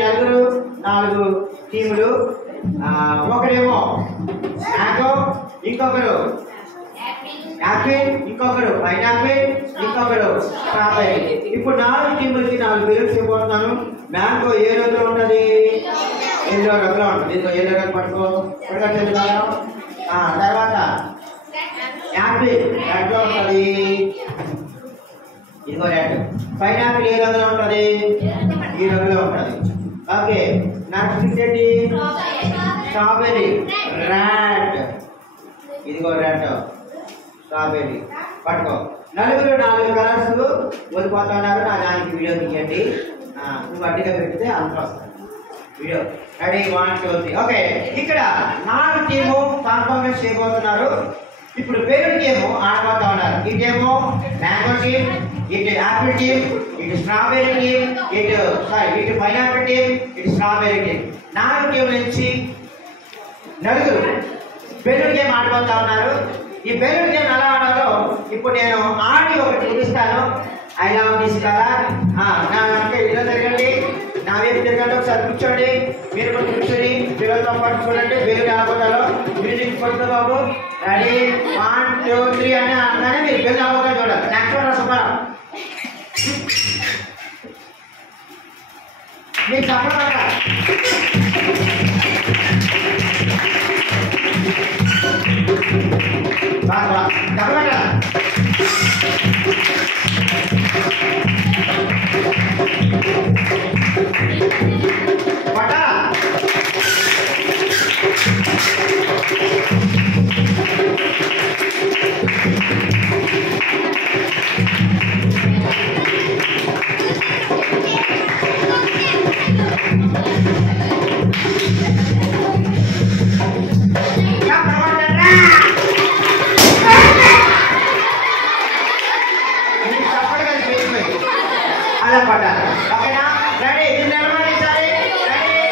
నలుగురు 4 టీములు. ఒకరేమో మ్యాంగో, ఇంకొకరు యాపిల్, ఇంకొకరు పైనాపిల్, ఇంకొకరు స్ట్రాబెర్రీ. ఇప్పుడు 4 టీములకి 4 పేర్లు చెప్పబోతున్నాను. మ్యాంగో ఏ రంగులో ఉంటుంది? ఎల్లో రంగులో ఉంటుంది. ఇదిగో ఎల్లో రంగు పట్టుకో. తర్వాత యాపిల్ రెడ్ లో ఉంటుంది. ఇదిగో రెడ్. పైనాపిల్ ఏ రంగులో ఉంటుంది? ఈ రంగులో ఉంటుంది. ఓకే, నెక్స్ట్ ఏంటి? Strawberry red. ఇదిగో రెడ్ స్ట్రాబెర్రీ పట్టుకో. నలుగురు 4 కలర్స్ ఓడిపోతున్నారు. నా దానికి వీడియో తీయండి. నువ్వు అడ్డిగా పెడితే అంత వస్తుంది వీడియో. రెడీ 1 2 3. ఓకే, ఇక్కడ 4 టీము పర్ఫార్మెన్స్ చేయబోతున్నారు. ఇప్పుడు పేరు టీము ఆడబోతా ఉన్నారు. ఇటేమో మ్యాంగో టీమ్, ఇటు యాపిల్ టీమ్, ఇటు స్ట్రాబెర్రీ టీమ్, ఇటు పైనాపిల్ టీమ్, ఇటు స్ట్రాబెర్రీ టీమ్. 4 టీముల నుంచి నలుగురు బెలూన్ గేమ్ ఆడబోతా ఉన్నారు. ఈ బెలూన్ గేమ్ ఎలా ఆడాలో ఇప్పుడు నేను ఆడి ఒకటి చూపిస్తాను. I love this colour. నా ఇలా తిరగండి, నా వైపు తిరగండి. ఒకసారి కూర్చోండి. మీరు కూడా కూర్చొని పిల్లలతో పాటు చూడండి బెలూన్ ఆడబోతారో. మ్యూజిక్ కొడుతూ బాబు. రెడీ 1 2 3 అని అనగానే మీరు బెలూన్ ఆడబోతా చూడాలి. నెక్స్ట్ సుబ్బారావు మీకు చెప్పగలరా? చెప్పగలరా? అలా పడ్డారు. ఓకేనా? రెడీ?